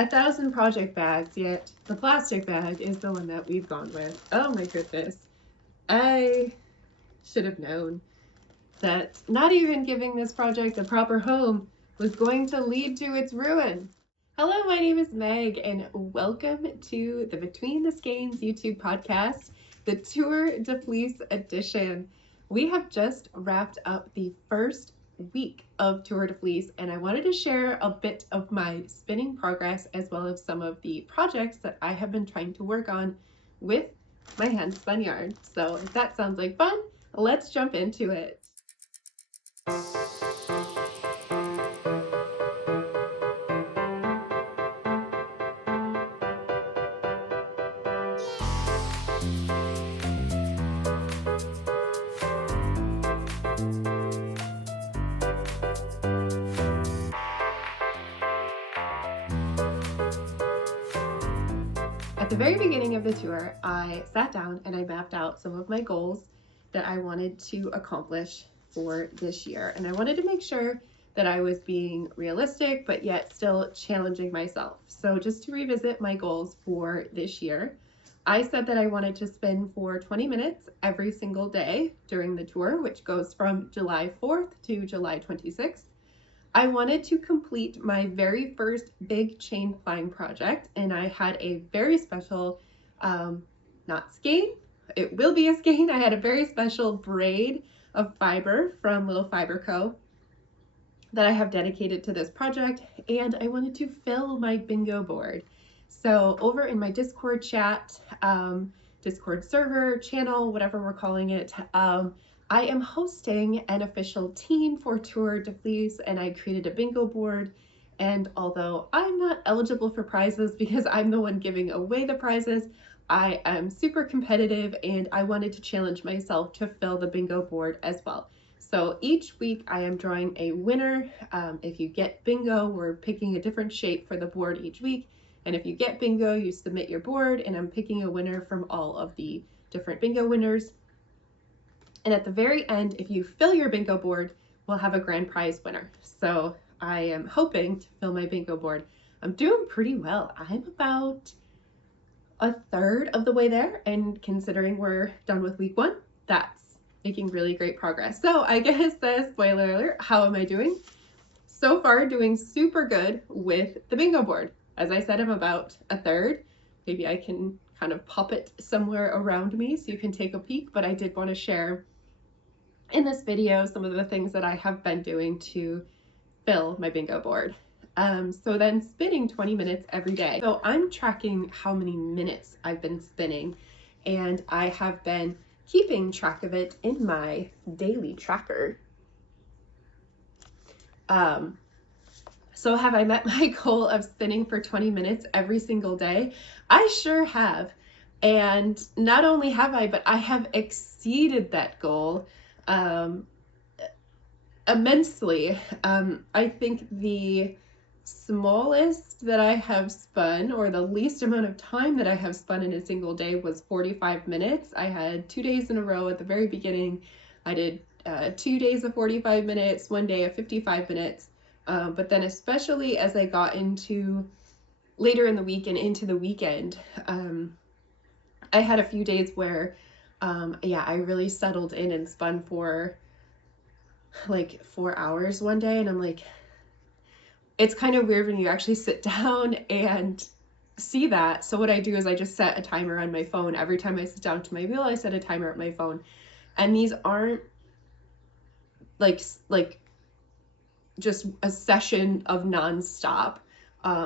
1,000 project bags, yet the plastic bag is the one that we've gone with. Oh my goodness. I should have known that not even giving this project a proper home was going to lead to its ruin. Hello, my name is Meg, and welcome to the Between the Skeins YouTube podcast, the Tour de Fleece edition. We have just wrapped up the first week of Tour de Fleece, and I wanted to share a bit of my spinning progress as well as some of the projects that I have been trying to work on with my hand spun yarn. So if that sounds like fun, let's jump into it. At the very beginning of the tour, I sat down and I mapped out some of my goals that I wanted to accomplish for this year. And I wanted to make sure that I was being realistic, but yet still challenging myself. So just to revisit my goals for this year, I said that I wanted to spin for 20 minutes every single day during the tour, which goes from July 4th to July 26th. I wanted to complete my very first big chain flying project, and I had a very special, not skein, it will be a skein. I had a very special braid of fiber from Little Fiber Co. that I have dedicated to this project, and I wanted to fill my bingo board. So over in my Discord chat, Discord server, channel, whatever we're calling it, I am hosting an official team for Tour de Fleece, and I created a bingo board. And although I'm not eligible for prizes because I'm the one giving away the prizes, I am super competitive and I wanted to challenge myself to fill the bingo board as well. So each week I am drawing a winner. If you get bingo, we're picking a different shape for the board each week. And if you get bingo, you submit your board, and I'm picking a winner from all of the different bingo winners. And at the very end, if you fill your bingo board, we'll have a grand prize winner. So I am hoping to fill my bingo board. I'm doing pretty well. I'm about a third of the way there, and considering we're done with week one, that's making really great progress. So I guess spoiler alert, how am I doing? So far, doing super good with the bingo board. As I said, I'm about a third. Maybe I can kind of pop it somewhere around me so you can take a peek, but I did want to share in this video some of the things that I have been doing to fill my bingo board. So then spinning 20 minutes every day. So I'm tracking how many minutes I've been spinning, and I have been keeping track of it in my daily tracker. So have I met my goal of spinning for 20 minutes every single day? I sure have. And not only have I, but I have exceeded that goal immensely. I think the smallest that I have spun, or the least amount of time that I have spun in a single day, was 45 minutes. I had 2 days in a row at the very beginning. I did 2 days of 45 minutes, 1 day of 55 minutes. But then especially as I got into later in the week and into the weekend, I had a few days where, I really settled in and spun for like 4 hours one day. And I'm like, it's kind of weird when you actually sit down and see that. So what I do is I just set a timer on my phone. Every time I sit down to my wheel, I set a timer on my phone. And these aren't like just a session of nonstop.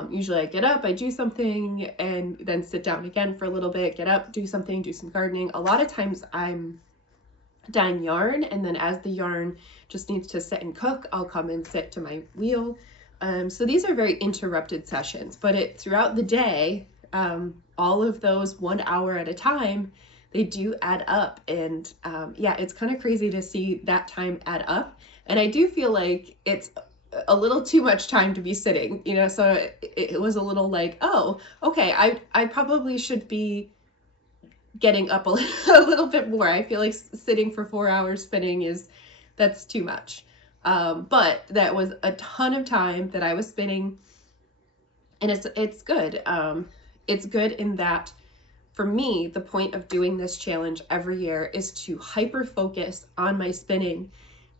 Usually I get up, I do something, and then sit down again for a little bit, get up, do something, do some gardening. A lot of times I'm dyeing yarn, and then as the yarn just needs to sit and cook, I'll come and sit to my wheel. So these are very interrupted sessions, but throughout the day, all of those 1 hour at a time, they do add up. And it's kind of crazy to see that time add up. And I do feel like it's a little too much time to be sitting, so it was a little like, oh, okay, I probably should be getting up a little bit more. I feel like sitting for 4 hours spinning that's too much. But that was a ton of time that I was spinning And it's good. It's good in that, for me, the point of doing this challenge every year is to hyper focus on my spinning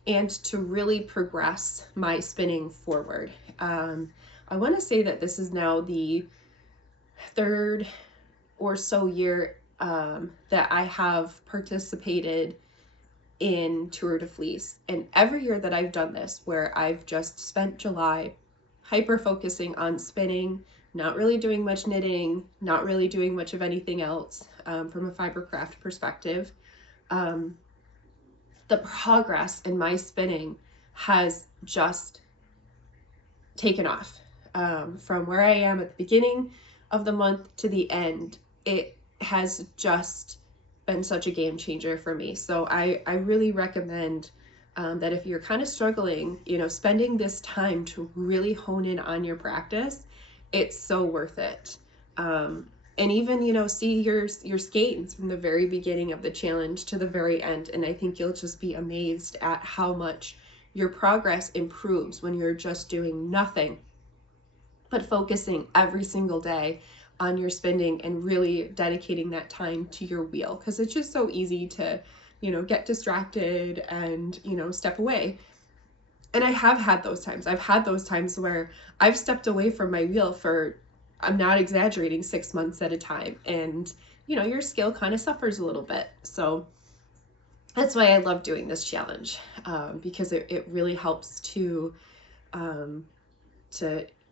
and to really progress my spinning forward. I want to say that this is now the third or so year that I have participated in Tour de Fleece. And every year that I've done this, where I've just spent July hyper focusing on spinning, not really doing much knitting, not really doing much of anything else from a fibercraft perspective, the progress in my spinning has just taken off. From where I am at the beginning of the month to the end, it has just been such a game changer for me. So I really recommend that if you're kind of struggling, spending this time to really hone in on your practice, it's so worth it. And even, see your skates from the very beginning of the challenge to the very end. And I think you'll just be amazed at how much your progress improves when you're just doing nothing but focusing every single day on your spinning and really dedicating that time to your wheel. Because it's just so easy to, get distracted and, step away. And I have had those times. I've had those times where I've stepped away from my wheel for, I'm not exaggerating, 6 months at a time. And, your skill kind of suffers a little bit. So that's why I love doing this challenge, because it really helps to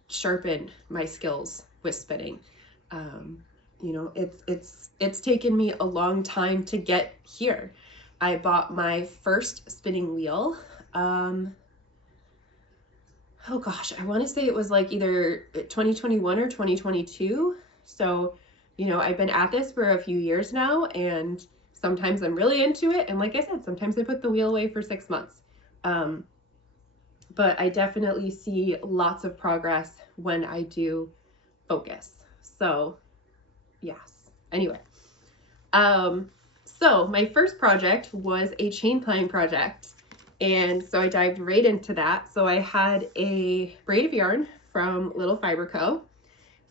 sharpen my skills with spinning. It's taken me a long time to get here. I bought my first spinning wheel. Oh gosh, I want to say it was like either 2021 or 2022. So, I've been at this for a few years now, and sometimes I'm really into it. And like I said, sometimes I put the wheel away for 6 months. But I definitely see lots of progress when I do focus. So yes, anyway. So my first project was a chain plying project. And so I dived right into that. So I had a braid of yarn from Little Fiber Co.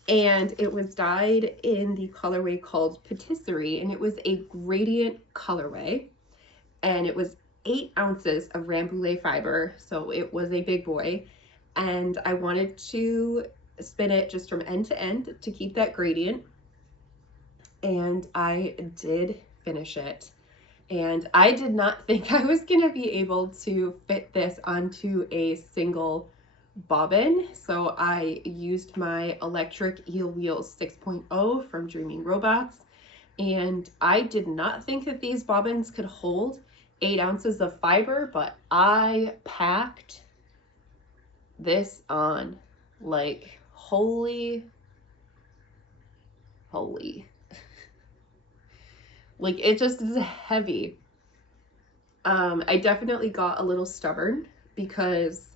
And it was dyed in the colorway called Patisserie. And it was a gradient colorway. And it was 8 ounces of Rambouillet fiber. So it was a big boy. And I wanted to spin it just from end to end to keep that gradient. And I did finish it. And I did not think I was going to be able to fit this onto a single bobbin. So I used my electric eel wheels 6.0 from Dreaming Robots. And I did not think that these bobbins could hold 8 ounces of fiber, but I packed this on like holy. Like, it just is heavy. I definitely got a little stubborn because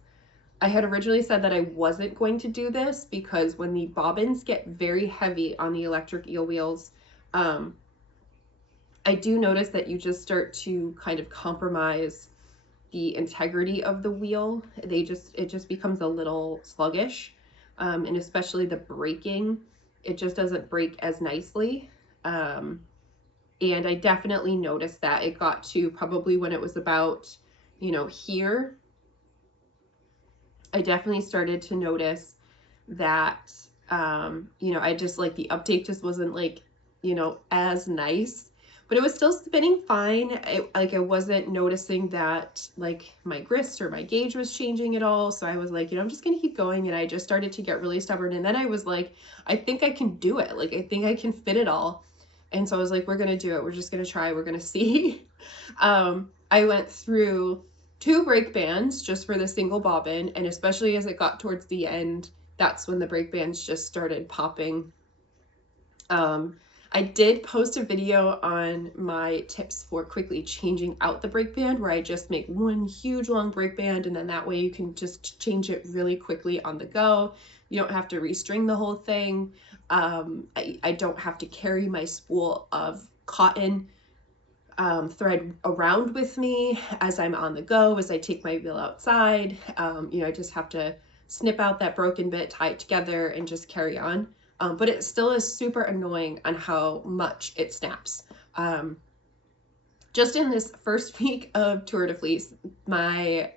I had originally said that I wasn't going to do this because when the bobbins get very heavy on the electric eel wheels, I do notice that you just start to kind of compromise the integrity of the wheel. It just becomes a little sluggish, and especially the breaking, it just doesn't break as nicely. And I definitely noticed that. It got to probably when it was about, here, I definitely started to notice that, I just like the uptake just wasn't like, as nice, but it was still spinning fine. I wasn't noticing that like my grist or my gauge was changing at all. So I was like, I'm just going to keep going. And I just started to get really stubborn. And then I was like, I think I can do it. Like, I think I can fit it all. And so I was like, we're going to do it. We're just going to try. We're going to see. I went through 2 break bands just for the single bobbin. And especially as it got towards the end, that's when the break bands just started popping. I did post a video on my tips for quickly changing out the break band, where I just make one huge long break band, and then that way you can just change it really quickly on the go. You don't have to restring the whole thing. I don't have to carry my spool of cotton thread around with me as I'm on the go, as I take my wheel outside. I just have to snip out that broken bit, tie it together, and just carry on. But it still is super annoying on how much it snaps. Just in this first week of Tour de Fleece, my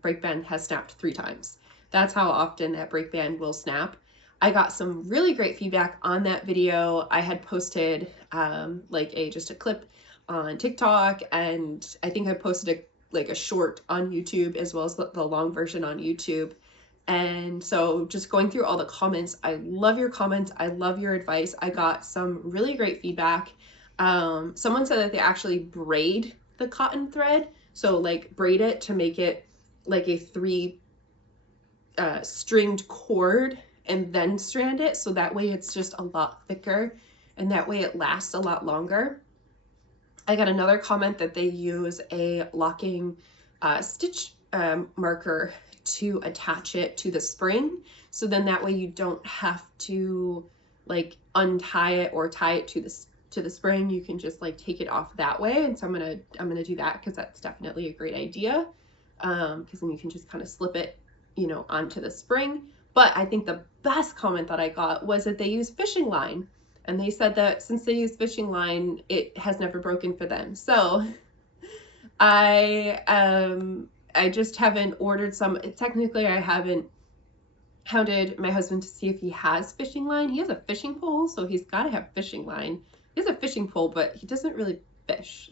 brake band has snapped 3 times. That's how often that brake band will snap. I got some really great feedback on that video. I had posted just a clip on TikTok, and I think I posted a short on YouTube as well as the long version on YouTube. And so just going through all the comments, I love your comments. I love your advice. I got some really great feedback. Someone said that they actually braid the cotton thread. So like braid it to make it like a 3 stringed cord and then strand it. So that way it's just a lot thicker and that way it lasts a lot longer. I got another comment that they use a locking stitch marker to attach it to the spring. So then that way you don't have to like untie it or tie it to the spring. You can just like take it off that way. And so I'm gonna do that because that's definitely a great idea. Because then you can just kind of slip it, you know, onto the spring. But I think the best comment that I got was that they use fishing line. And they said that since they use fishing line, it has never broken for them. So I just haven't ordered some. Technically, I haven't hounded my husband to see if he has fishing line. He has a fishing pole, so he's got to have fishing line. He has a fishing pole, but he doesn't really fish.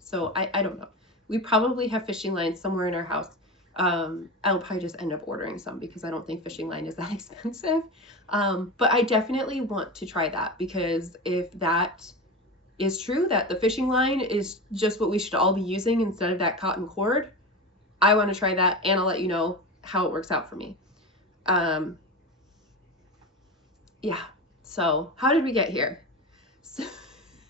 So I don't know. We probably have fishing line somewhere in our house. I'll probably just end up ordering some because I don't think fishing line is that expensive. But I definitely want to try that, because if that is true, that the fishing line is just what we should all be using instead of that cotton cord, I want to try that, and I'll let you know how it works out for me. Yeah, so how did we get here?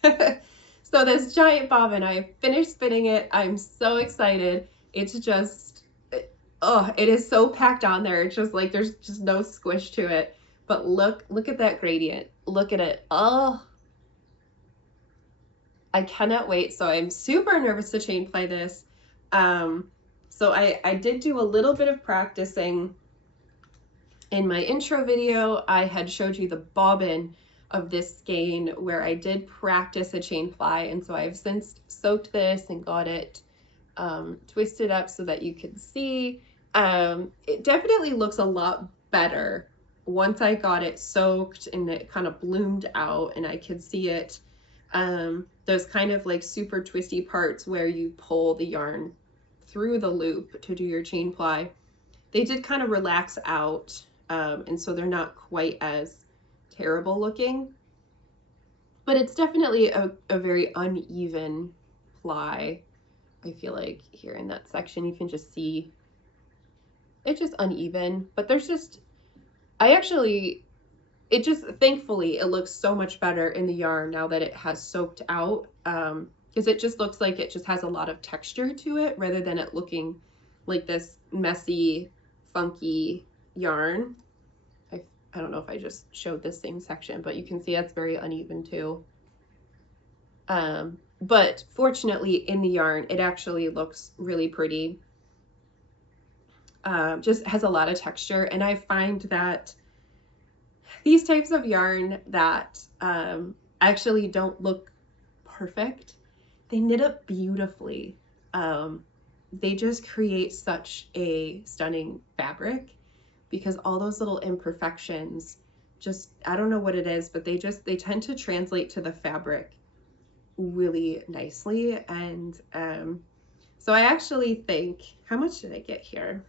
So this giant bobbin, I finished spinning it. I'm so excited. It's just, it is so packed on there. It's just like, there's just no squish to it. But look at that gradient. Look at it. Oh, I cannot wait. So I'm super nervous to chain play this. So I did do a little bit of practicing. In my intro video, I had showed you the bobbin of this skein where I did practice a chain fly, and so I've since soaked this and got it twisted up so that you can see. It definitely looks a lot better once I got it soaked and it kind of bloomed out and I could see it. Those kind of like super twisty parts where you pull the yarn through the loop to do your chain ply, they did kind of relax out, and so they're not quite as terrible looking, but it's definitely a very uneven ply. I feel like here in that section you can just see it's just uneven, but there's just, thankfully it looks so much better in the yarn now that it has soaked out, because it just looks like it just has a lot of texture to it rather than it looking like this messy, funky yarn. I don't know if I just showed this same section, but you can see it's very uneven too. But fortunately in the yarn, it actually looks really pretty. Just has a lot of texture, and I find that these types of yarn that actually don't look perfect, they knit up beautifully. They just create such a stunning fabric because all those little imperfections, just, I don't know what it is, but they tend to translate to the fabric really nicely. And so I actually think, how much did I get here?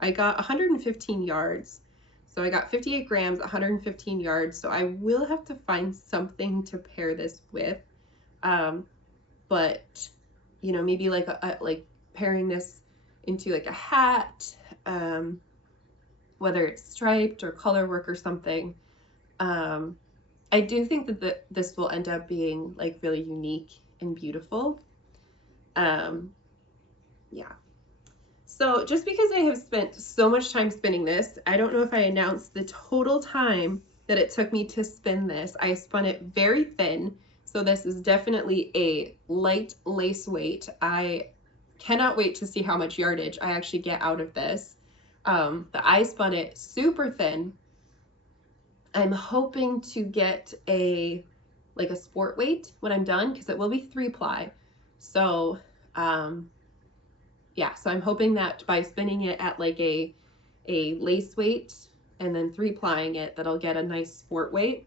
I got 115 yards. So I got 58 grams, 115 yards. So I will have to find something to pair this with. But, you know, maybe like like pairing this into like a hat, whether it's striped or color work or something. I do think that this will end up being like really unique and beautiful. Yeah. So just because I have spent so much time spinning this, I don't know if I announced the total time that it took me to spin this. I spun it very thin, so this is definitely a light lace weight. I cannot wait to see how much yardage I actually get out of this. I spun it super thin. I'm hoping to get a sport weight when I'm done, because it will be 3-ply. So yeah, so I'm hoping that by spinning it at like a lace weight and then 3-plying it, that I'll get a nice sport weight.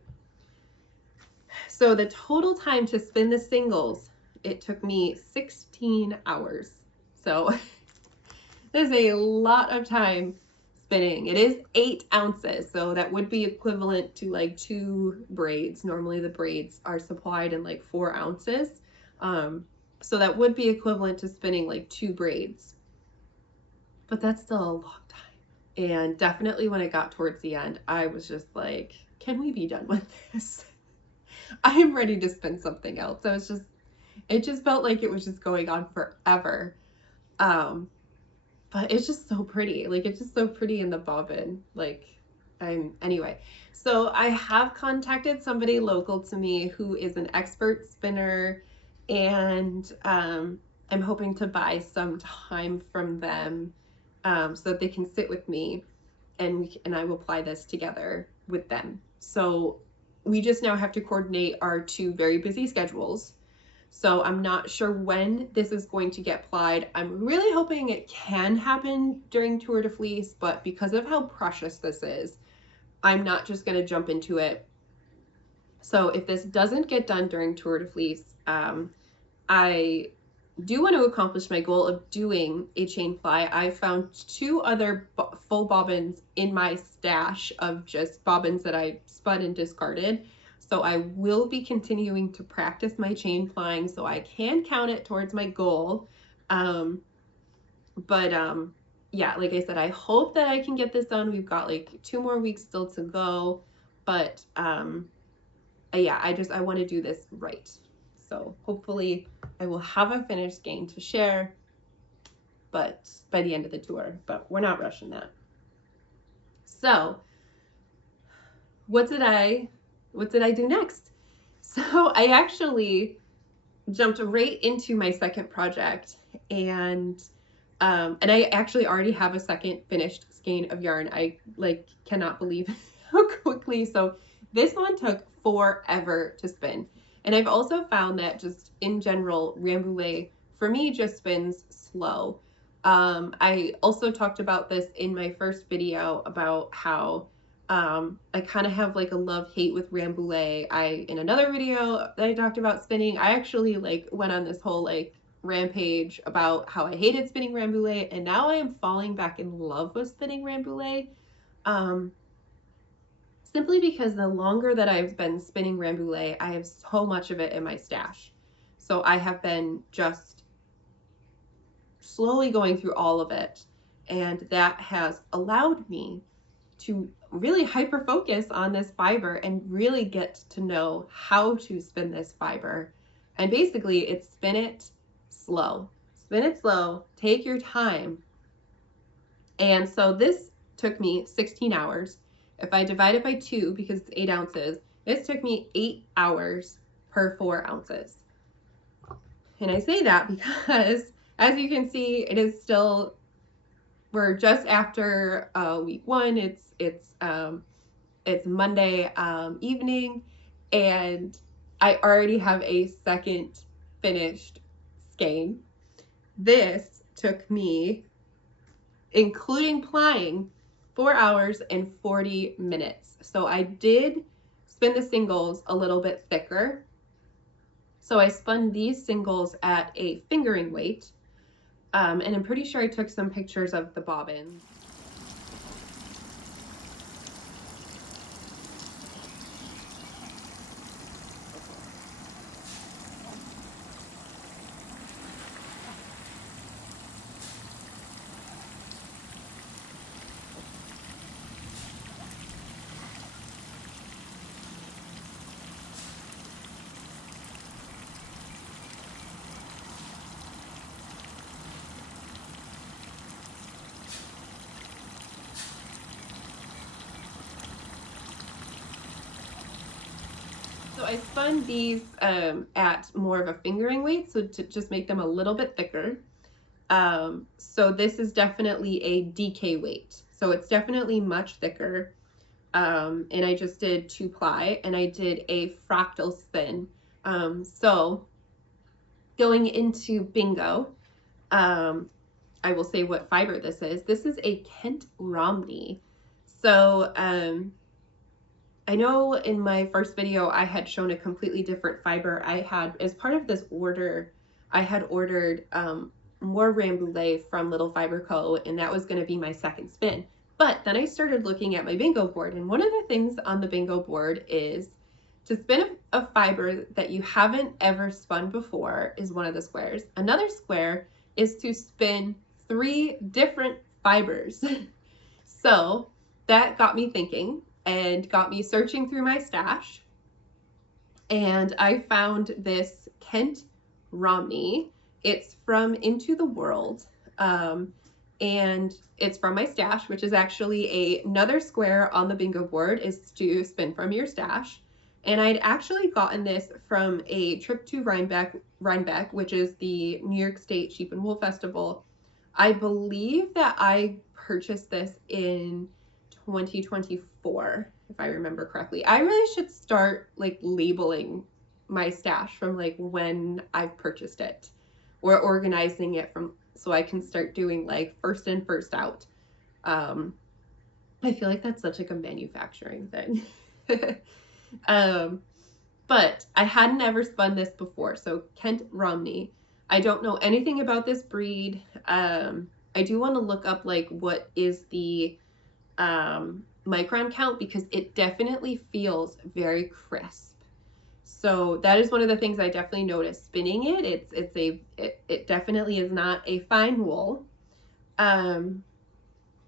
So the total time to spin the singles, it took me 16 hours. So there's a lot of time spinning. It is 8 ounces, so that would be equivalent to like 2 braids. Normally the braids are supplied in like 4 ounces. So that would be equivalent to spinning like 2 braids. But that's still a long time. And definitely when it got towards the end, I was just like, can we be done with this? I am ready to spin something else. So it just felt like it was just going on forever. But it's just so pretty. Like, it's just so pretty in the bobbin. Like, anyway. So I have contacted somebody local to me who is an expert spinner, and I'm hoping to buy some time from them so that they can sit with me, and I will apply this together with them. So we just now have to coordinate our 2 very busy schedules. So I'm not sure when this is going to get plied. I'm really hoping it can happen during Tour de Fleece, but because of how precious this is, I'm not just going to jump into it. So if this doesn't get done during Tour de Fleece, I do want to accomplish my goal of doing a chain ply. I found 2 other full bobbins in my stash of just bobbins that I spun and discarded. So I will be continuing to practice my chain plying so I can count it towards my goal. Yeah, like I said, I hope that I can get this done. We've got like 2 more weeks still to go, but yeah, I want to do this right. So hopefully I will have a finished skein to share, but by the end of the tour, but we're not rushing that. So what did I do next? So I actually jumped right into my second project, and I actually already have a second finished skein of yarn. I cannot believe how quickly. So this one took forever to spin. And I've also found that just in general, Rambouillet for me just spins slow. I also talked about this in my first video about how I kind of have like a love-hate with Rambouillet. In another video that I talked about spinning, I actually went on this whole rampage about how I hated spinning Rambouillet, and now I am falling back in love with spinning Rambouillet. Simply because the longer that I've been spinning Rambouillet, I have so much of it in my stash. So I have been just slowly going through all of it, and that has allowed me to really hyper focus on this fiber and really get to know how to spin this fiber. And basically it's spin it slow, take your time. And so this took me 16 hours. If I divide it by 2, because it's 8 ounces, this took me 8 hours per 4 ounces. And I say that because, as you can see, it is still, we're just after week 1. It's Monday evening, and I already have a second finished skein. This took me, including plying, 4 hours and 40 minutes. So I did spin the singles a little bit thicker. So I spun these singles at a fingering weight, and I'm pretty sure I took some pictures of the bobbins. So I spun these at more of a fingering weight, so to just make them a little bit thicker. So this is definitely a DK weight. So it's definitely much thicker. And I just did 2-ply, and I did a fractal spin. So going into bingo, I will say what fiber this is. This is a Kent Romney. So I know in my first video I had shown a completely different fiber. I had, as part of this order, I had ordered more Rambouillet from Little Fiber Co., and that was going to be my second spin. But then I started looking at my bingo board, and one of the things on the bingo board is to spin a fiber that you haven't ever spun before is one of the squares. Another square is to spin 3 different fibers. So that got me thinking and got me searching through my stash. And I found this Kent Romney. It's from Into the World. And it's from my stash, which is actually another square on the bingo board is to spin from your stash. And I'd actually gotten this from a trip to Rhinebeck, which is the New York State Sheep and Wool Festival. I believe that I purchased this in 2024, if I remember correctly. I really should start like labeling my stash from like when I've purchased it, or organizing it from, so I can start doing like first in, first out. I feel like that's such like a manufacturing thing. But I hadn't ever spun this before. So Kent Romney, I don't know anything about this breed. I do want to look up like what is the micron count, because it definitely feels very crisp. So that is one of the things I definitely noticed spinning it. It definitely is not a fine wool. And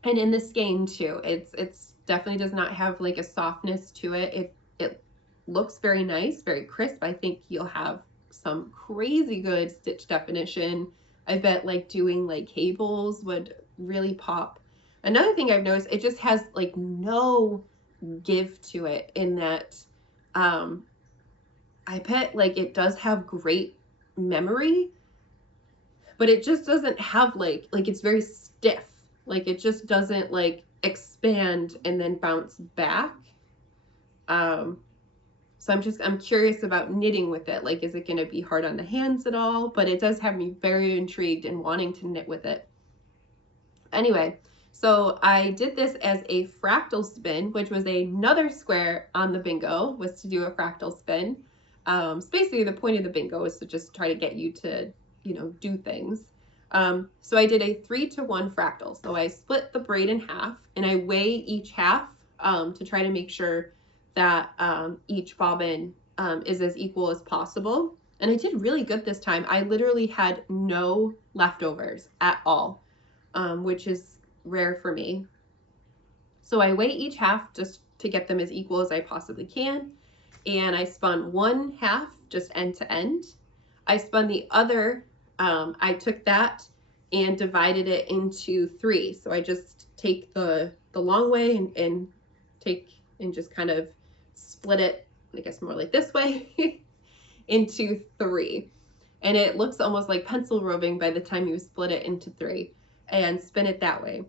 in the skein too, it's definitely does not have like a softness to it. It looks very nice, very crisp. I think you'll have some crazy good stitch definition. I bet like doing like cables would really pop. Another thing I've noticed, it just has like no give to it, in that I bet like it does have great memory, but it just doesn't have like it's very stiff. Like it just doesn't like expand and then bounce back. So I'm curious about knitting with it. Like, is it going to be hard on the hands at all? But it does have me very intrigued and wanting to knit with it. Anyway, so I did this as a fractal spin, which was another square on the bingo, was to do a fractal spin. So basically the point of the bingo is to just try to get you to, you know, do things. So I did a 3-to-1 fractal. So I split the braid in half, and I weigh each half to try to make sure that each bobbin is as equal as possible. And I did really good this time. I literally had no leftovers at all, which is rare for me. So I weigh each half just to get them as equal as I possibly can. And I spun 1/2 just end to end. I spun the other, I took that and divided it into 3. So I just take the long way and just kind of split it, I guess more like this way, into 3. And it looks almost like pencil roving by the time you split it into 3 and spin it that way.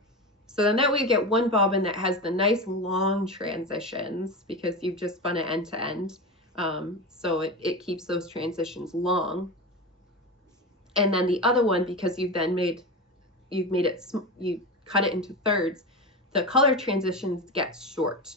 So then that way you get one bobbin that has the nice long transitions, because you've just spun it end to end. So it keeps those transitions long. And then the other one, because you cut it into thirds, the color transitions get short.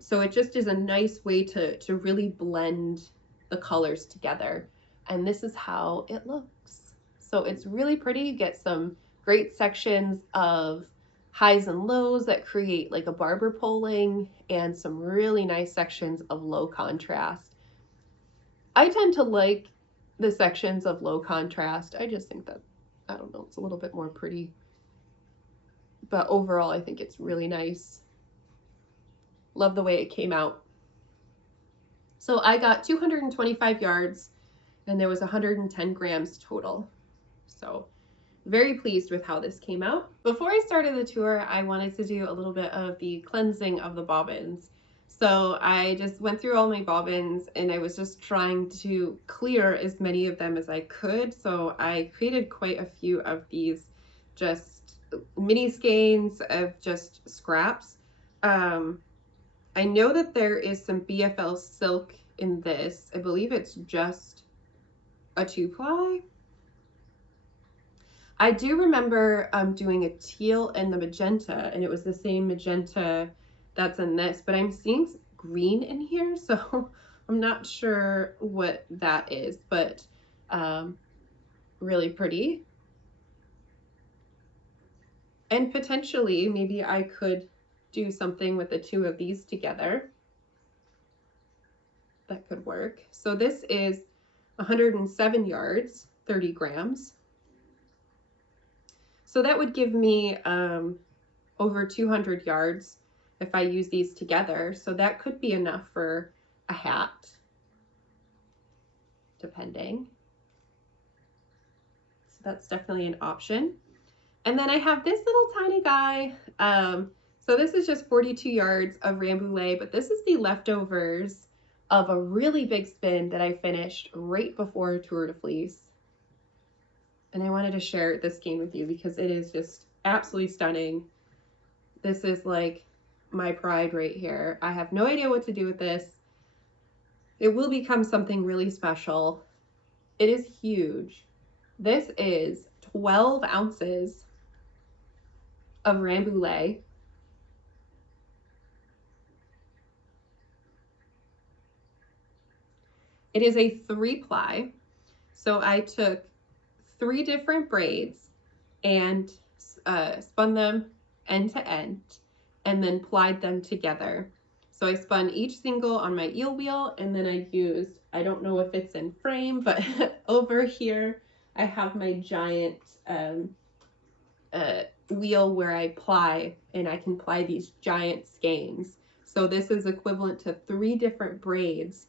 So it just is a nice way to really blend the colors together. And this is how it looks. So it's really pretty. You get some great sections of highs and lows that create like a barber poling, and some really nice sections of low contrast. I tend to like the sections of low contrast. I just think that, I don't know, it's a little bit more pretty. But overall, I think it's really nice. Love the way it came out. So I got 225 yards, and there was 110 grams total. So very pleased with how this came out. Before I started the tour, I wanted to do a little bit of the cleansing of the bobbins. So I just went through all my bobbins, and I was just trying to clear as many of them as I could. So I created quite a few of these just mini skeins of just scraps. I know that there is some BFL silk in this. I believe it's just a 2-ply. I do remember doing a teal and the magenta, and it was the same magenta that's in this, but I'm seeing green in here, so I'm not sure what that is, but really pretty. And potentially maybe I could do something with the two of these together. That could work. So this is 107 yards, 30 grams. So that would give me over 200 yards if I use these together. So that could be enough for a hat, depending. So that's definitely an option. And then I have this little tiny guy. So this is just 42 yards of rambouillet, but this is the leftovers of a really big spin that I finished right before Tour de Fleece. And I wanted to share this skein with you because it is just absolutely stunning. This is like my pride right here. I have no idea what to do with this. It will become something really special. It is huge. This is 12 ounces of rambouillet. It is a 3-ply. So I took 3 different braids and spun them end to end and then plied them together. So I spun each single on my eel wheel, and then I used, I don't know if it's in frame, but over here I have my giant wheel where I ply, and I can ply these giant skeins. So this is equivalent to 3 different braids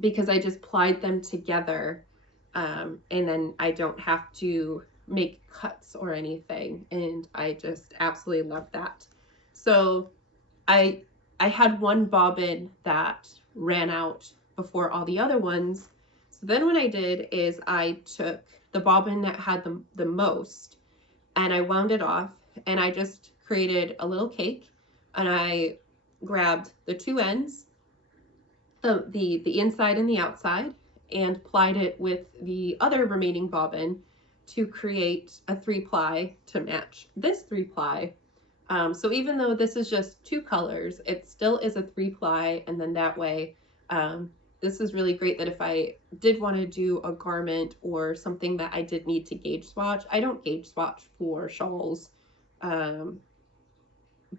because I just plied them together, and then I don't have to make cuts or anything, and I just absolutely love that. So I had one bobbin that ran out before all the other ones. So then what I did is I took the bobbin that had the most, and I wound it off, and I just created a little cake, and I grabbed the 2 ends, the inside and the outside, and plied it with the other remaining bobbin to create a 3-ply to match this 3-ply. So even though this is just 2 colors, it still is a 3-ply, and then that way, this is really great that if I did want to do a garment or something that I did need to gauge swatch, I don't gauge swatch for shawls, but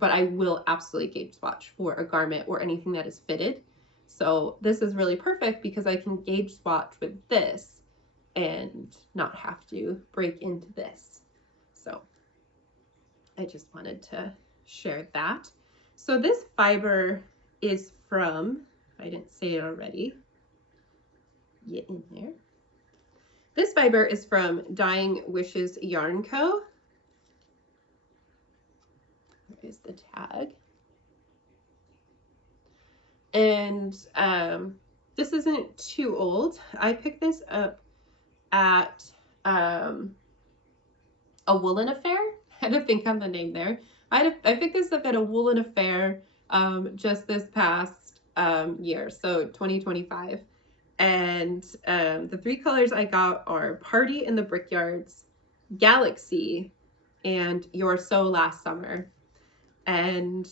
I will absolutely gauge swatch for a garment or anything that is fitted. So this is really perfect because I can gauge swatch with this and not have to break into this. So I just wanted to share that. So this fiber is from, I didn't say it already, get in there. This fiber is from Dying Wishes Yarn Co. There is the tag. And this isn't too old. I picked this up at a Woolen Affair. I had to think on the name there. I picked this up at a Woolen Affair just this past year, so 2025. And the 3 colors I got are Party in the Brickyards, Galaxy, and Your So Last Summer. And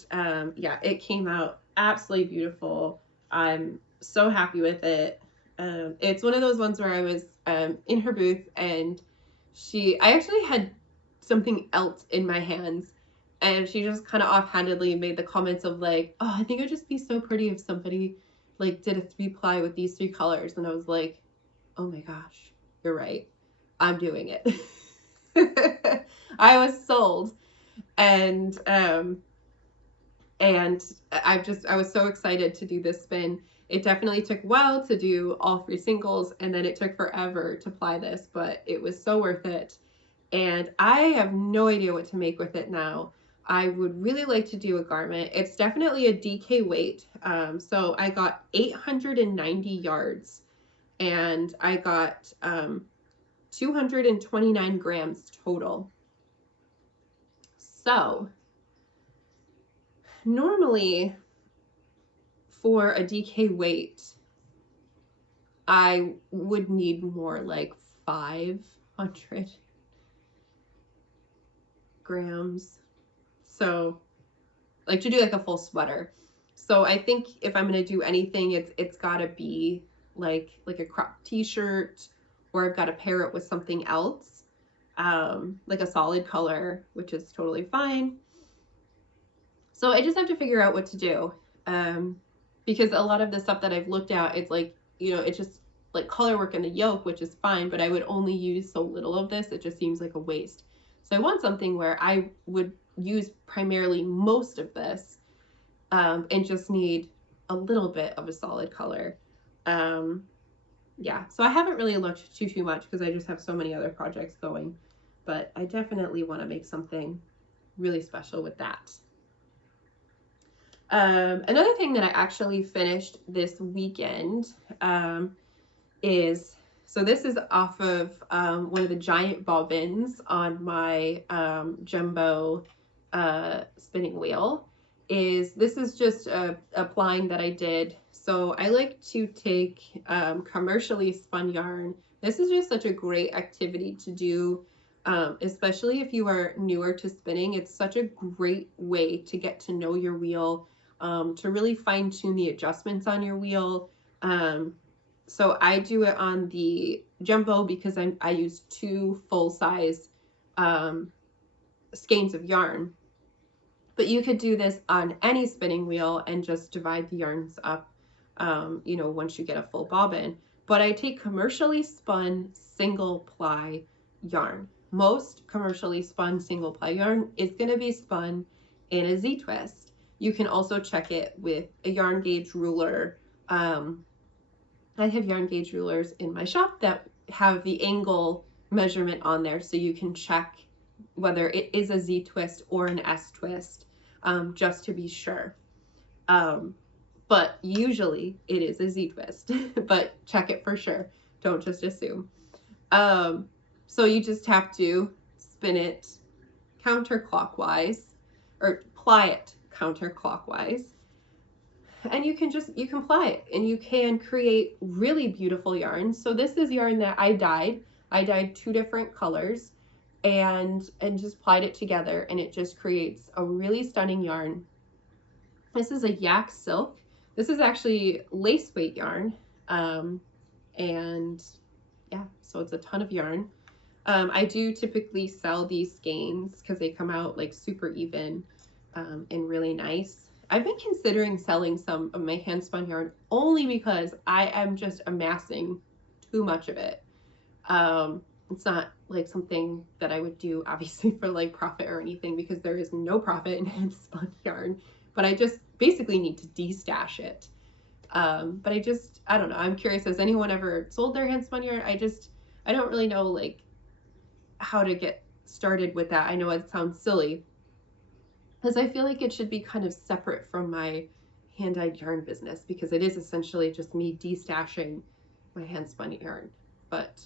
yeah, it came out absolutely beautiful. I'm so happy with it. It's one of those ones where I was in her booth, and I actually had something else in my hands, and she just kind of offhandedly made the comments of like, oh, I think it'd just be so pretty if somebody like did a 3-ply with these 3 colors. And I was like, oh my gosh, you're right, I'm doing it. I was sold. And I was so excited to do this spin. It definitely took a while to do all 3 singles, and then it took forever to ply this, but it was so worth it. And I have no idea what to make with it now. I would really like to do a garment. It's definitely a DK weight. So I got 890 yards, and I got 229 grams total. So normally for a DK weight, I would need more like 500 grams. So like to do like a full sweater. So I think if I'm going to do anything, it's got to be like a crop t-shirt, or I've got to pair it with something else, like a solid color, which is totally fine. So I just have to figure out what to do, because a lot of the stuff that I've looked at, it's like, you know, it's just like color work in the yoke, which is fine, but I would only use so little of this. It just seems like a waste. So I want something where I would use primarily most of this, and just need a little bit of a solid color. Yeah, so I haven't really looked too much because I just have so many other projects going, but I definitely want to make something really special with that. Another thing that I actually finished this weekend is, so this is off of one of the giant bobbins on my jumbo spinning wheel. This is just a plying that I did. So I like to take commercially spun yarn. This is just such a great activity to do, especially if you are newer to spinning. It's such a great way to get to know your wheel, to really fine tune the adjustments on your wheel. So I do it on the jumbo because I use 2 full-size skeins of yarn. But you could do this on any spinning wheel and just divide the yarns up, you know, once you get a full bobbin. But I take commercially spun single ply yarn. Most commercially spun single ply yarn is going to be spun in a Z-twist. You can also check it with a yarn gauge ruler. I have yarn gauge rulers in my shop that have the angle measurement on there, so you can check whether it is a Z-twist or an S-twist, just to be sure. But usually it is a Z-twist, but check it for sure. Don't just assume. So you just have to spin it counterclockwise, or ply it counterclockwise. And you can ply it, and you can create really beautiful yarns. So this is yarn that I dyed. I dyed 2 different colors and just plied it together, and it just creates a really stunning yarn. This is a yak silk. This is actually lace weight yarn, and yeah, so it's a ton of yarn. I do typically sell these skeins because they come out like super even, and really nice. I've been considering selling some of my hand spun yarn only because I am just amassing too much of it. It's not like something that I would do obviously for like profit or anything, because there is no profit in hand spun yarn, but I just basically need to destash it. But I don't know. I'm curious, has anyone ever sold their hand spun yarn? I don't really know like how to get started with that. I know it sounds silly, because I feel like it should be kind of separate from my hand-dyed yarn business, because it is essentially just me destashing my hand-spun yarn. But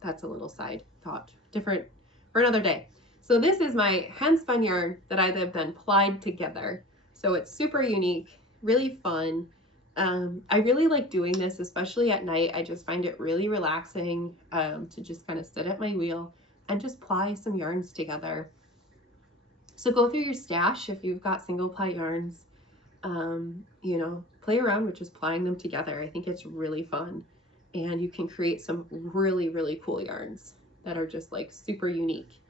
that's a little side thought, different for another day. So this is my hand-spun yarn that I have then plied together. So it's super unique, really fun. I really like doing this, especially at night. I just find it really relaxing, to just kind of sit at my wheel and just ply some yarns together. So go through your stash if you've got single ply yarns, you know, play around with just plying them together. I think it's really fun, and you can create some really, really cool yarns that are just like super unique.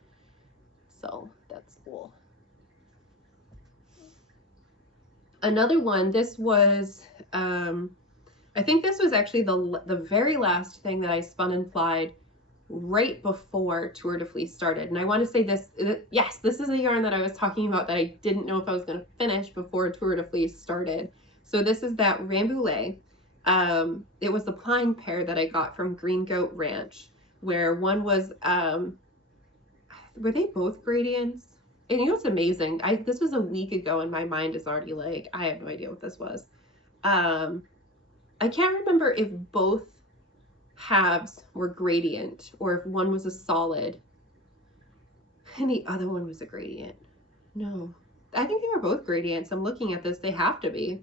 So that's cool. Another one, this was, I think this was actually the very last thing that I spun and plied right before Tour de Fleece started. And I want to say this, yes, this is a yarn that I was talking about that I didn't know if I was going to finish before Tour de Fleece started. So this is that Rambouillet. It was the plying pair that I got from Green Goat Ranch, where one was, were they both gradients? And you know what's amazing? This was a week ago, and my mind is already like, I have no idea what this was. I can't remember if both halves were gradient or if one was a solid and the other one was a gradient. No, I think they were both gradients. I'm looking at this, they have to be.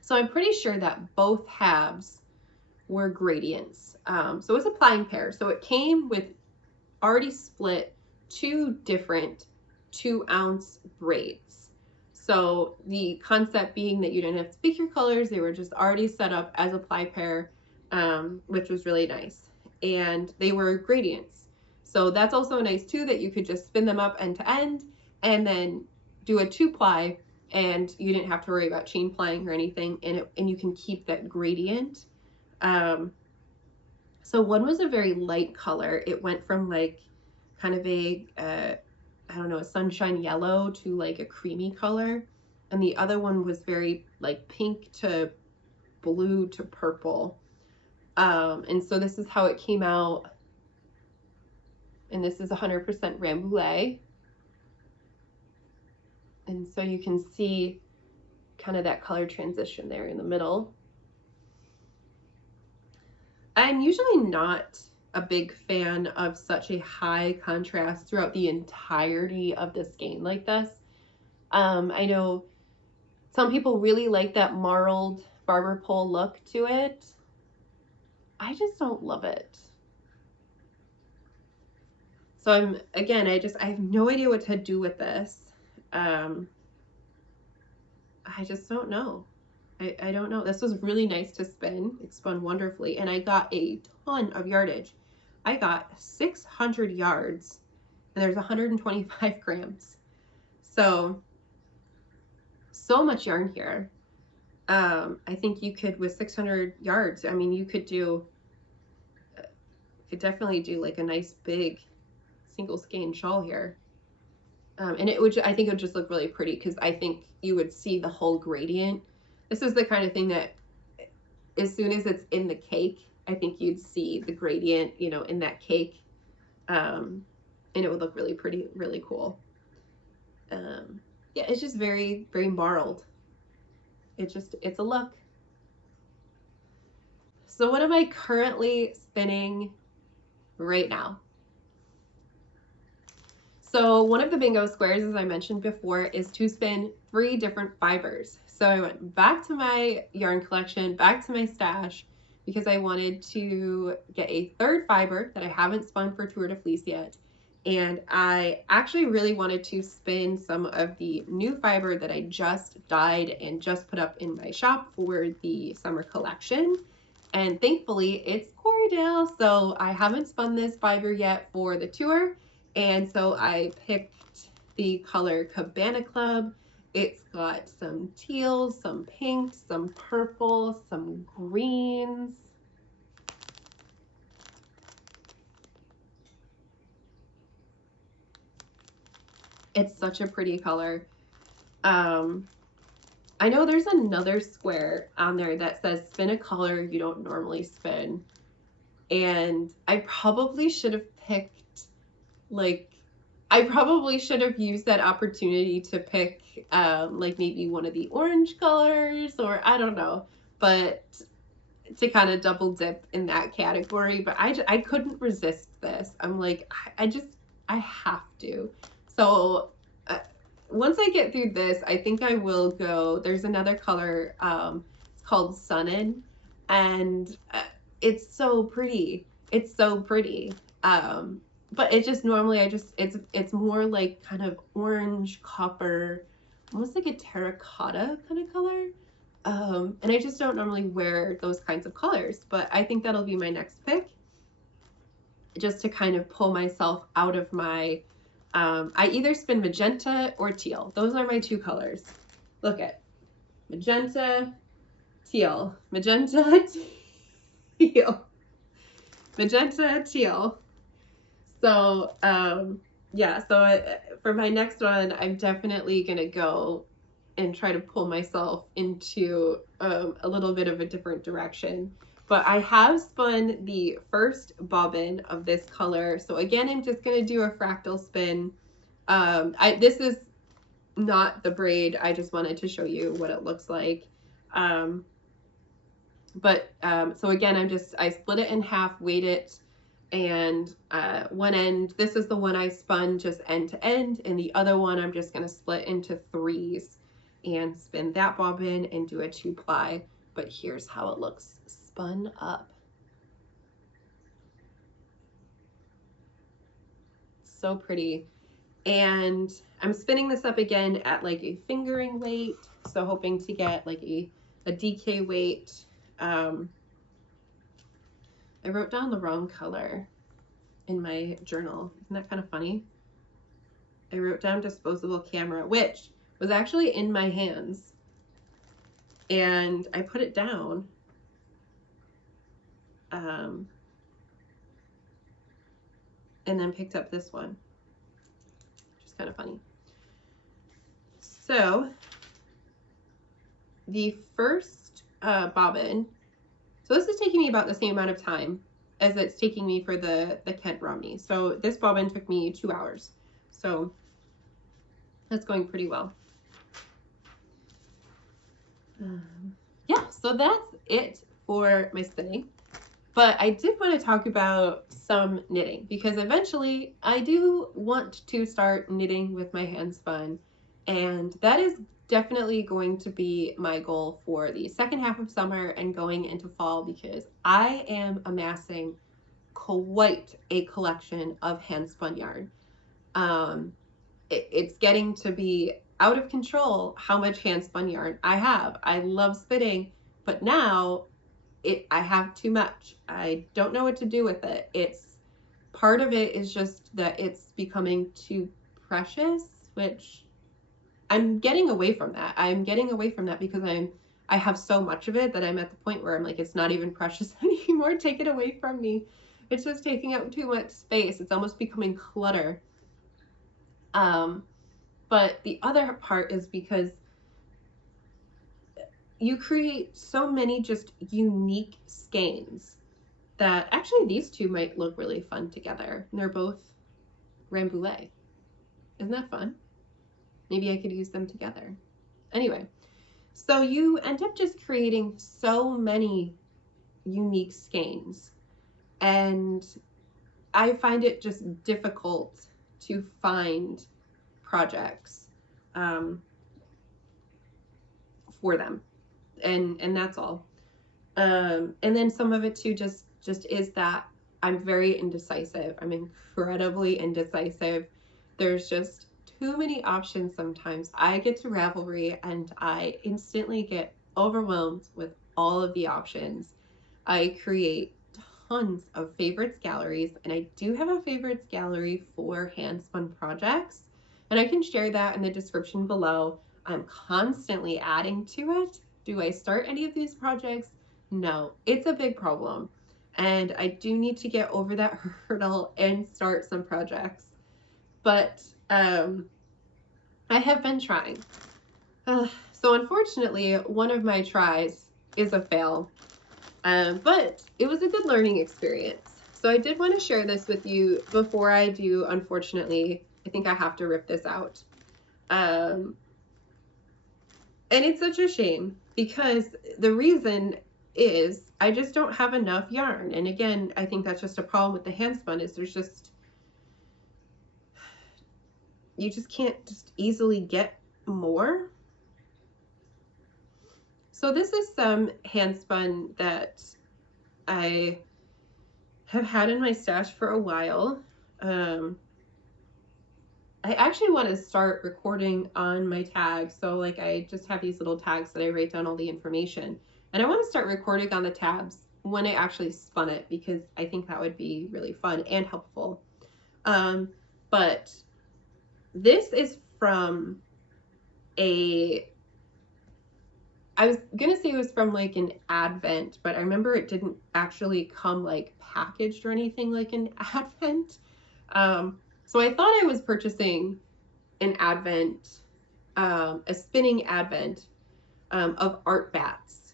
So I'm pretty sure that both halves were gradients. So it's a plying pair. So it came with already split 2 different 2-ounce braids. So the concept being that you didn't have to pick your colors, they were just already set up as a ply pair, which was really nice. And they were gradients. So that's also nice too, that you could just spin them up end to end and then do a 2-ply, and you didn't have to worry about chain plying or anything, and you can keep that gradient. So one was a very light color. It went from like kind of a, I don't know, a sunshine yellow to like a creamy color. And the other one was very like pink to blue to purple. And so this is how it came out. And this is 100% Rambouillet. And so you can see kind of that color transition there in the middle. I'm usually not a big fan of such a high contrast throughout the entirety of the skein like this. I know some people really like that marled barber pole look to it. I just don't love it. So I have no idea what to do with this. I just don't know. I don't know. This was really nice to spin. It spun wonderfully, and I got a ton of yardage. I got 600 yards, and there's 125 grams. So much yarn here. I think you could, with 600 yards, I mean, you could definitely do like a nice big single skein shawl here. And I think it would just look really pretty, because I think you would see the whole gradient. This is the kind of thing that as soon as it's in the cake, I think you'd see the gradient, you know, in that cake. And it would look really pretty, really cool. Yeah, it's just very, very marled. It's a look. So what am I currently spinning right now? So one of the bingo squares, as I mentioned before, is to spin 3 different fibers. So I went back to my yarn collection, back to my stash, because I wanted to get a 3rd fiber that I haven't spun for Tour de Fleece yet. And I actually really wanted to spin some of the new fiber that I just dyed and just put up in my shop for the summer collection. And thankfully it's Corydale, so I haven't spun this fiber yet for the tour. And so I picked the color Cabana Club. It's got some teals, some pinks, some purple, some greens. It's such a pretty color. I know there's another square on there that says spin a color you don't normally spin. And I probably should have picked, like, I probably should have used that opportunity to pick like maybe one of the orange colors, or I don't know, but to kind of double dip in that category. But I couldn't resist this. I'm like, I have to. So once I get through this, I think I will go, there's another color, it's called Sunnin, and it's so pretty. It's so pretty. But it just normally, it's more like kind of orange, copper, almost like a terracotta kind of color. And I just don't normally wear those kinds of colors, but I think that'll be my next pick, just to kind of pull myself out of my, I either spin magenta or teal. Those are my 2 colors. Look at magenta, teal, magenta, teal, magenta, teal. So, yeah, so for my next one, I'm definitely going to go and try to pull myself into a little bit of a different direction. But I have spun the first bobbin of this color. So again, I'm just going to do a fractal spin. This is not the braid. I just wanted to show you what it looks like. So again, I split it in half, weighed it, And one end, this is the one I spun just end to end, and the other one I'm just going to split into 3s and spin that bobbin and do a 2-ply. But here's how it looks spun up. So pretty. And I'm spinning this up again at like a fingering weight, so hoping to get like a DK weight. I wrote down the wrong color in my journal. Isn't that kind of funny? I wrote down disposable camera, which was actually in my hands, and I put it down. And then picked up this one, which is kind of funny. So the first bobbin, so this is taking me about the same amount of time as it's taking me for the Kent Romney. So this bobbin took me 2 hours. So that's going pretty well. Yeah, so that's it for my spinning. But I did want to talk about some knitting, because eventually I do want to start knitting with my hand spun, and that is definitely going to be my goal for the second half of summer and going into fall, because I am amassing quite a collection of hand spun yarn. It's getting to be out of control how much hand spun yarn I have. I love spinning, but now I have too much. I don't know what to do with it. It's part of it is just that it's becoming too precious, which I'm getting away from that. I'm getting away from that because I have so much of it that I'm at the point where I'm like, it's not even precious anymore. Take it away from me. It's just taking up too much space. It's almost becoming clutter. But the other part is because you create so many just unique skeins that actually these two might look really fun together. And they're both Rambouillet. Isn't that fun? Maybe I could use them together. Anyway, so you end up just creating so many unique skeins, and I find it just difficult to find projects for them. And that's all. And then some of it too just is that I'm very indecisive. I'm incredibly indecisive. There's just too many options sometimes. I get to Ravelry and I instantly get overwhelmed with all of the options. I create tons of favorites galleries, and I do have a favorites gallery for hand spun projects, and I can share that in the description below. I'm constantly adding to it. Do I start any of these projects? No, it's a big problem, and I do need to get over that hurdle and start some projects. But I have been trying. So unfortunately, one of my tries is a fail, but it was a good learning experience. So I did want to share this with you before I do. Unfortunately, I think I have to rip this out. And it's such a shame, because the reason is I just don't have enough yarn. And again, I think that's just a problem with the hand spun, is you just can't just easily get more. So this is some hand spun that I have had in my stash for a while. I actually want to start recording on my tags. So like I just have these little tags that I write down all the information. And I want to start recording on the tabs when I actually spun it, because I think that would be really fun and helpful. But this is from I was gonna say it was from like an Advent, but I remember it didn't actually come like packaged or anything like an Advent. So I thought I was purchasing an Advent, a spinning Advent of art bats,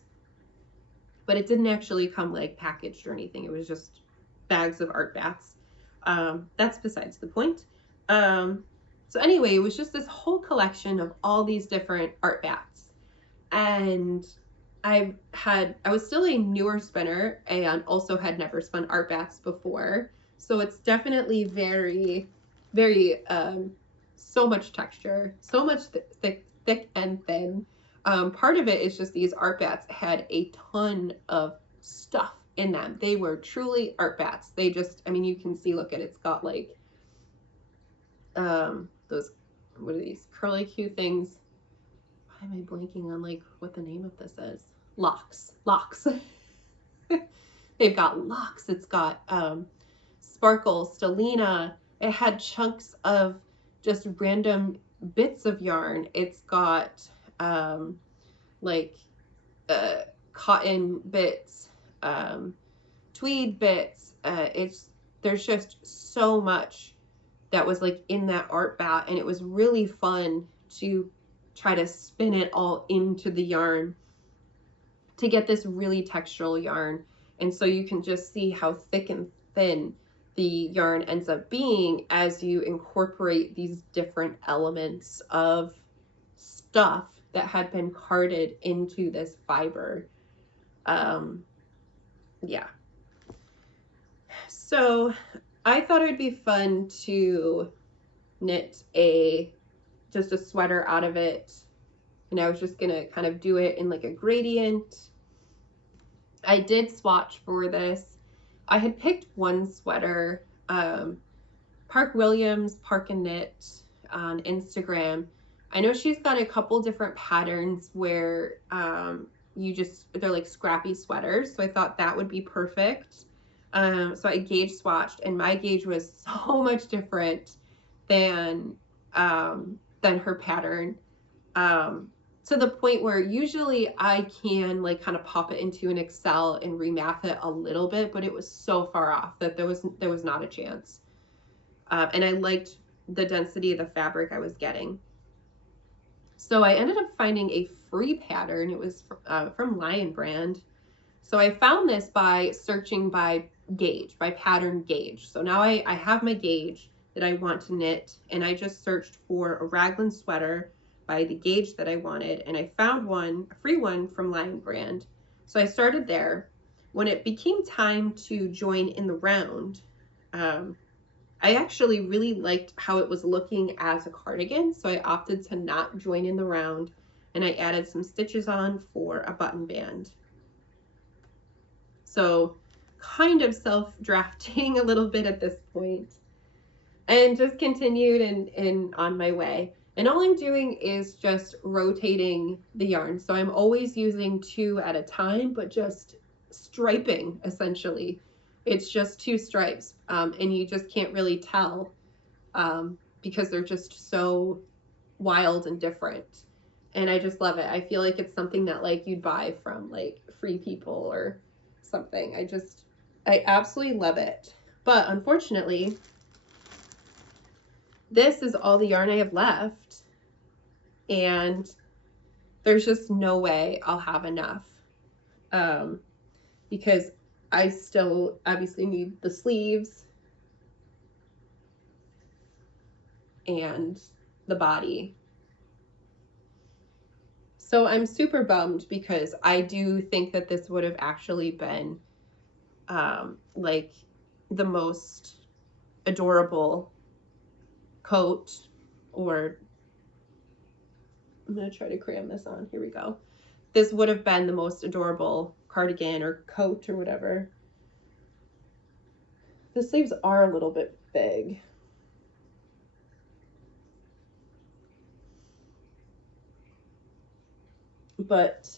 but it didn't actually come like packaged or anything. It was just bags of art bats. That's besides the point. So anyway, it was just this whole collection of all these different art bats. And I was still a newer spinner and also had never spun art bats before. So it's definitely very, very, so much texture, so much thick and thin. Part of it is just these art bats had a ton of stuff in them. They were truly art bats. They just, I mean, you can see, look at it, it's got like those, what are these curly Q things? Why am I blanking on like what the name of this is? Locks. They've got locks. It's got sparkle, stellina. It had chunks of just random bits of yarn. It's got like cotton bits, tweed bits. There's just so much that was like in that art bat, and it was really fun to try to spin it all into the yarn to get this really textural yarn. And so you can just see how thick and thin the yarn ends up being as you incorporate these different elements of stuff that had been carded into this fiber. Yeah. So I thought it would be fun to knit just a sweater out of it. And I was just gonna kind of do it in like a gradient. I did swatch for this. I had picked one sweater, Park Williams, Park and Knit on Instagram. I know she's got a couple different patterns where they're like scrappy sweaters. So I thought that would be perfect. So I gauge swatched, and my gauge was so much different than her pattern. To the point where usually I can like kind of pop it into an Excel and remath it a little bit, but it was so far off that there was not a chance. And I liked the density of the fabric I was getting. So I ended up finding a free pattern. It was from Lion Brand. So I found this by searching by gauge, by pattern gauge. So now I have my gauge that I want to knit, and I just searched for a raglan sweater by the gauge that I wanted, and I found a free one from Lion Brand. So I started there. When it became time to join in the round, I actually really liked how it was looking as a cardigan, so I opted to not join in the round, and I added some stitches on for a button band. So kind of self-drafting a little bit at this point, and just continued and on my way. And all I'm doing is just rotating the yarn. So I'm always using 2 at a time, but just striping essentially. It's just 2 stripes, and you just can't really tell because they're just so wild and different. And I just love it. I feel like it's something that like you'd buy from like Free People or something. I absolutely love it. But unfortunately, this is all the yarn I have left, and there's just no way I'll have enough, because I still obviously need the sleeves and the body. So I'm super bummed because I do think that this would have actually been like the most adorable coat, or I'm going to try to cram this on. Here we go. This would have been the most adorable cardigan or coat or whatever. The sleeves are a little bit big. But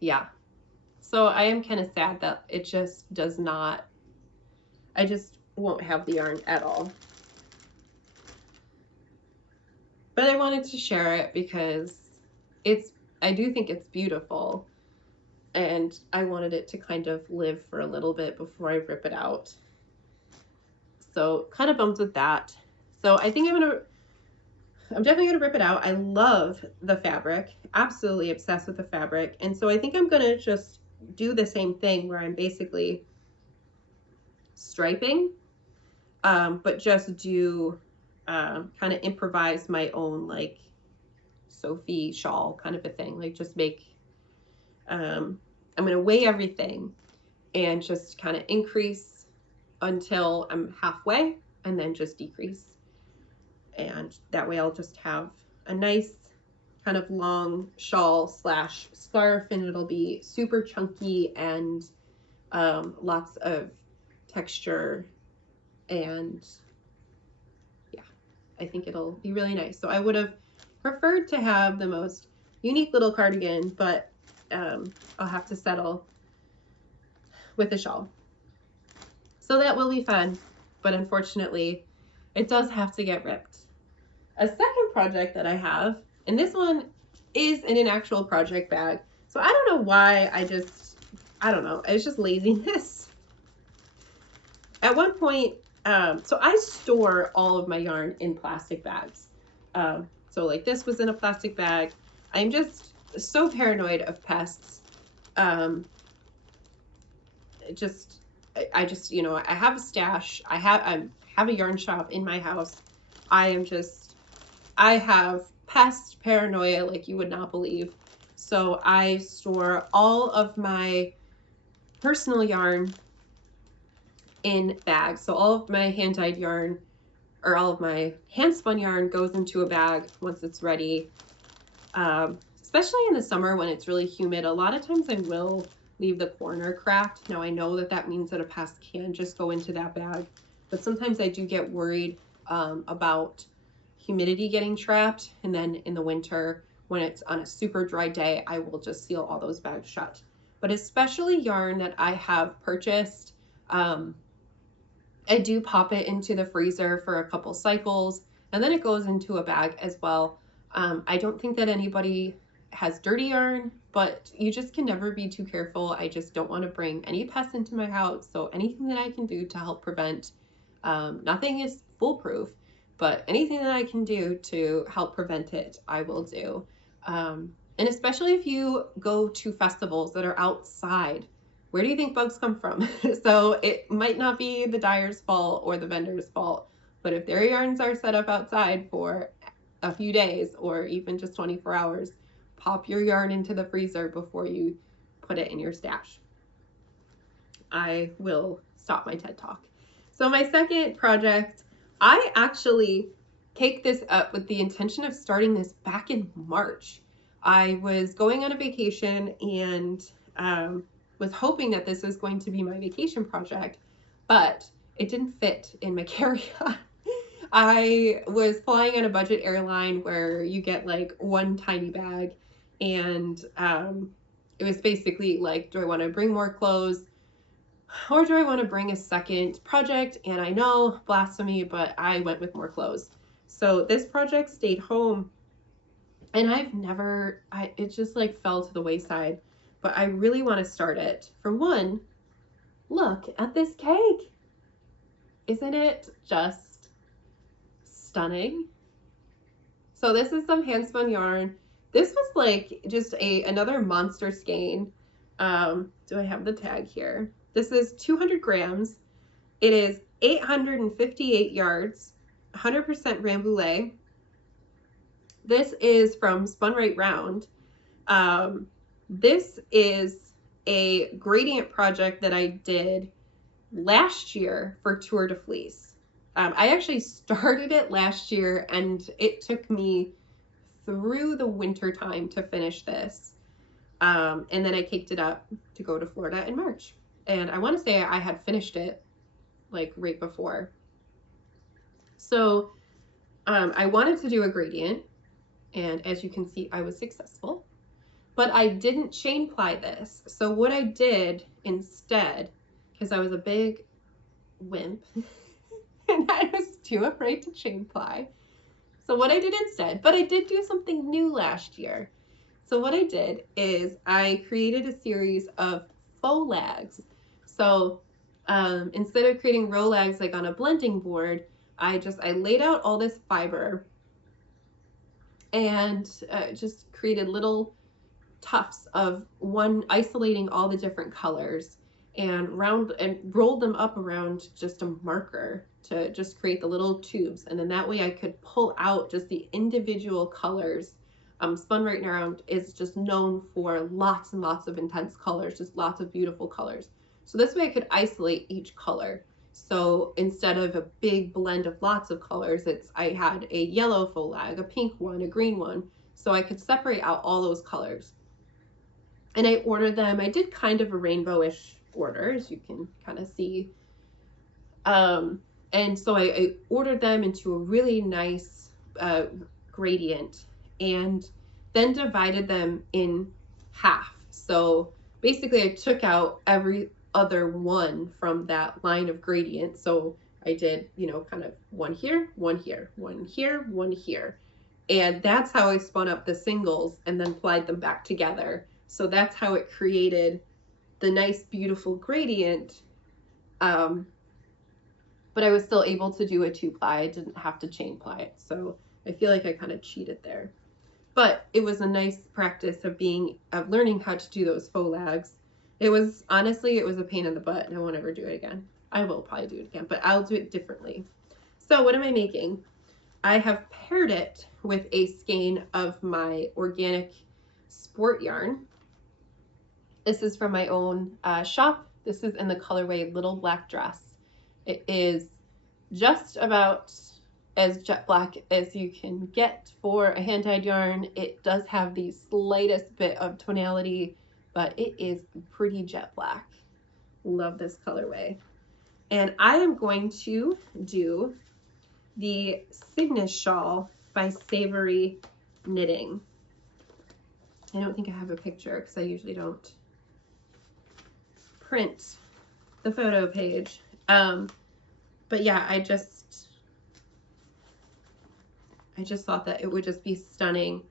yeah. So I am kind of sad that it just does not, I just won't have the yarn at all. But I wanted to share it because I do think it's beautiful, and I wanted it to kind of live for a little bit before I rip it out. So kind of bummed with that. So I think I'm definitely gonna rip it out. I love the fabric, absolutely obsessed with the fabric. And so I think I'm gonna just do the same thing where I'm basically striping, but just do kind of improvise my own like Sophie shawl kind of a thing. Like just make, I'm gonna weigh everything, and just kind of increase until I'm halfway and then just decrease. And that way I'll just have a nice kind of long shawl slash scarf, and it'll be super chunky and lots of texture, and yeah, I think it'll be really nice. So I would have preferred to have the most unique little cardigan, but I'll have to settle with a shawl. So that will be fun, but unfortunately it does have to get ripped. A second project that I have, and this one is in an actual project bag. So I don't know why I don't know. It's just laziness. At one point, so I store all of my yarn in plastic bags. So like this was in a plastic bag. I'm just so paranoid of pests. I just, you know, I have a stash. I have a yarn shop in my house. I have pest paranoia like you would not believe. So I store all of my personal yarn in bags. So all of my hand-dyed yarn, or all of my hand-spun yarn, goes into a bag once it's ready. Especially in the summer when it's really humid, a lot of times I will leave the corner cracked. Now I know that that means that a pest can just go into that bag, but sometimes I do get worried about humidity getting trapped, and then in the winter when it's on a super dry day, I will just seal all those bags shut. But especially yarn that I have purchased, I do pop it into the freezer for a couple cycles, and then it goes into a bag as well. I don't think that anybody has dirty yarn, but you just can never be too careful. I just don't want to bring any pests into my house, so anything that I can do to help prevent, nothing is foolproof, but anything that I can do to help prevent it, I will do. And especially if you go to festivals that are outside, where do you think bugs come from? So it might not be the dyer's fault or the vendor's fault, but if their yarns are set up outside for a few days or even just 24 hours, pop your yarn into the freezer before you put it in your stash. I will stop my TED Talk. So my second project, I actually picked this up with the intention of starting this back in March. I was going on a vacation and was hoping that this was going to be my vacation project, but it didn't fit in my carry-on. I was flying on a budget airline where you get like one tiny bag, and it was basically like, do I want to bring more clothes, or do I want to bring a second project? And I know, blasphemy, but I went with more clothes. So this project stayed home, and it just like fell to the wayside, but I really want to start it. For one, look at this cake. Isn't it just stunning? So this is some hand spun yarn. This was like just another monster skein. Do I have the tag here? This is 200 grams. It is 858 yards, 100% Rambouillet. This is from Spun Right Round. This is a gradient project that I did last year for Tour de Fleece. I actually started it last year, and it took me through the winter time to finish this. And then I caked it up to go to Florida in March. And I want to say I had finished it like right before. So I wanted to do a gradient, and as you can see, I was successful, but I didn't chain ply this. So what I did instead, because I was a big wimp and I was too afraid to chain ply. So what I did instead, but I did do something new last year. So what I did is I created a series of faux lags. So instead of creating row lags like on a blending board, I laid out all this fiber and just created little tufts of one, isolating all the different colors, and rolled them up around just a marker to just create the little tubes. And then that way I could pull out just the individual colors. Spun Right Round is just known for lots and lots of intense colors, just lots of beautiful colors. So this way I could isolate each color. So instead of a big blend of lots of colors, I had a yellow folag, a pink one, a green one, so I could separate out all those colors. And I ordered them. I did kind of a rainbowish order, as you can kind of see. And so I ordered them into a really nice gradient, and then divided them in half. So basically I took out every other one from that line of gradient. So I did, you know, kind of one here, one here, one here, one here. And that's how I spun up the singles and then plied them back together. So that's how it created the nice, beautiful gradient. But I was still able to do a 2-ply. I didn't have to chain ply it. So I feel like I kind of cheated there. But it was a nice practice of learning how to do those faux lags. It was, honestly, it was a pain in the butt, and I won't ever do it again. I will probably do it again, but I'll do it differently. So what am I making? I have paired it with a skein of my organic sport yarn. This is from my own shop. This is in the colorway Little Black Dress. It is just about as jet black as you can get for a hand-dyed yarn. It does have the slightest bit of tonality, but it is pretty jet black. Love this colorway. And I am going to do the Cygnus Shawl by Savory Knitting. I don't think I have a picture because I usually don't print the photo page. But yeah, I just thought that it would just be stunning.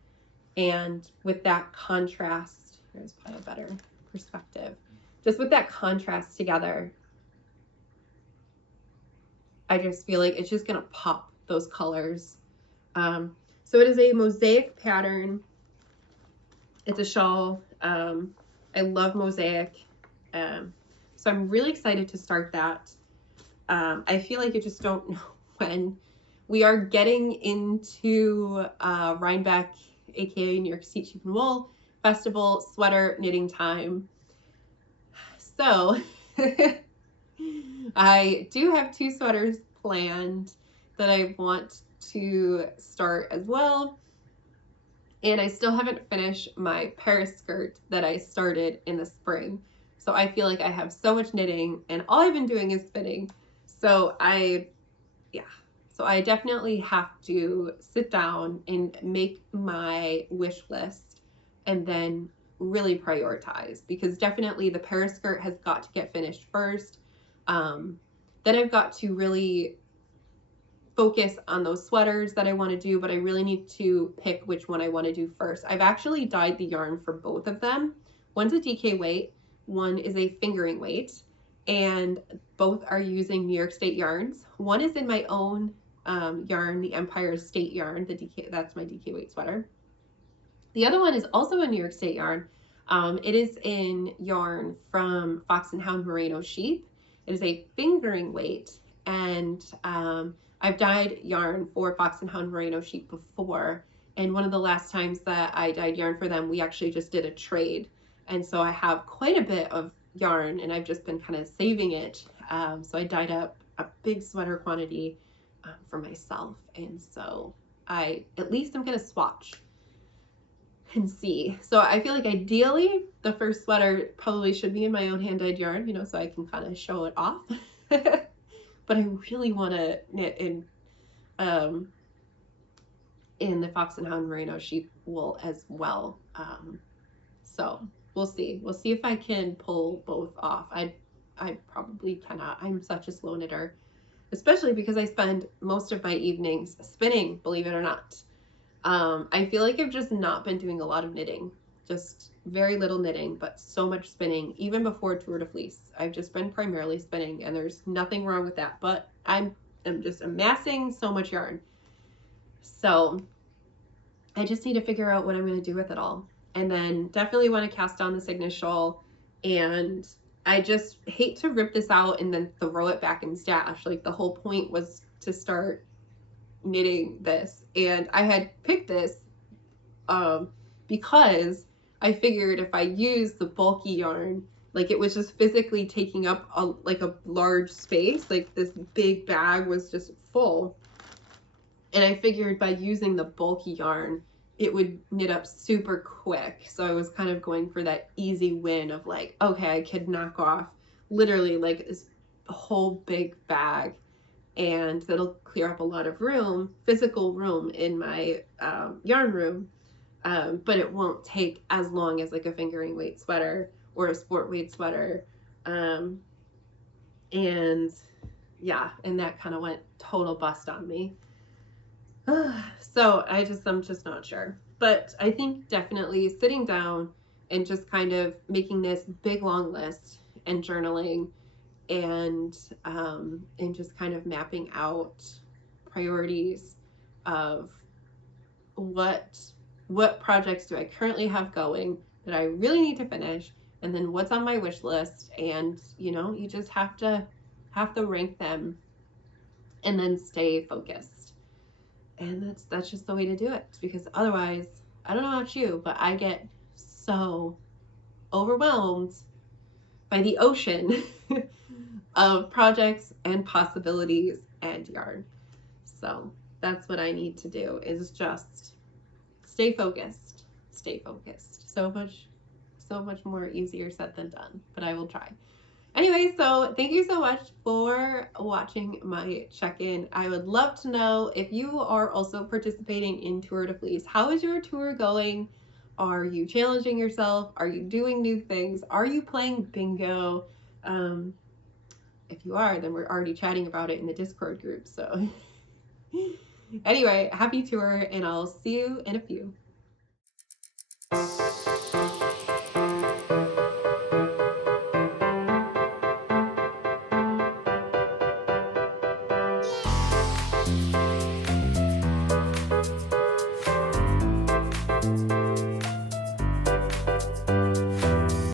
And with that contrast, here's probably a better perspective. Just with that contrast together, I just feel like it's just gonna pop those colors. So it is a mosaic pattern. It's a shawl. I love mosaic. So I'm really excited to start that. I feel like I just don't know when. We are getting into Rhinebeck, aka New York State Sheep and Wool Festival sweater knitting time. So I do have 2 sweaters planned that I want to start as well. And I still haven't finished my Paris skirt that I started in the spring. So I feel like I have so much knitting and all I've been doing is spinning. So I definitely have to sit down and make my wish list and then really prioritize, because definitely the Paris skirt has got to get finished first. Then I've got to really focus on those sweaters that I want to do, but I really need to pick which one I want to do first. I've actually dyed the yarn for both of them. One's a DK weight, one is a fingering weight, and both are using New York State yarns. One is in my own yarn, the Empire State yarn, the DK, that's my DK weight sweater. The other one is also a New York State yarn. It is in yarn from Fox and Hound Merino sheep. It is a fingering weight, and I've dyed yarn for Fox and Hound Merino sheep before, and one of the last times that I dyed yarn for them, we actually just did a trade, and so I have quite a bit of yarn, and I've just been kind of saving it. So I dyed up a big sweater quantity for myself, and so at least I'm gonna swatch and see. So I feel like ideally the first sweater probably should be in my own hand-dyed yarn, you know, so I can kind of show it off. But I really want to knit in the Fox and Hound Merino sheep wool as well. So we'll see. We'll see if I can pull both off. I probably cannot. I'm such a slow knitter, especially because I spend most of my evenings spinning, believe it or not. I feel like I've just not been doing a lot of knitting, just very little knitting, but so much spinning. Even before Tour de Fleece, I've just been primarily spinning, and there's nothing wrong with that, but I'm just amassing so much yarn. So I just need to figure out what I'm going to do with it all. And then definitely want to cast on the Cygnus shawl, and I just hate to rip this out and then throw it back in stash. Like, the whole point was to start knitting this, and I had picked this because I figured if I use the bulky yarn, Like it was just physically taking up a large space. Like this big bag was just full. And I figured by using the bulky yarn, it would knit up super quick. So I was kind of going for that easy win of like, okay, I could knock off literally like this whole big bag, and that'll clear up a lot of room, physical room in my yarn room. But it won't take as long as like a fingering weight sweater or a sport weight sweater. And yeah, and that kind of went total bust on me. So I'm just not sure. But I think definitely sitting down and just kind of making this big long list and journaling and just kind of mapping out priorities of what projects do I currently have going that I really need to finish, and then what's on my wish list. And you just have to rank them and then stay focused. And that's just the way to do it, because otherwise, I don't know about you, but I get so overwhelmed by the ocean of projects and possibilities and yarn. So that's what I need to do, is just stay focused. So much more easier said than done, but I will try. Anyway, so thank you so much for watching my check-in. I would love to know if you are also participating in Tour de Fleece. How is your tour going? Are you challenging yourself? Are you doing new things? Are you playing bingo? If you are, then we're already chatting about it in the Discord group. So anyway, happy tour, and I'll see you in a few.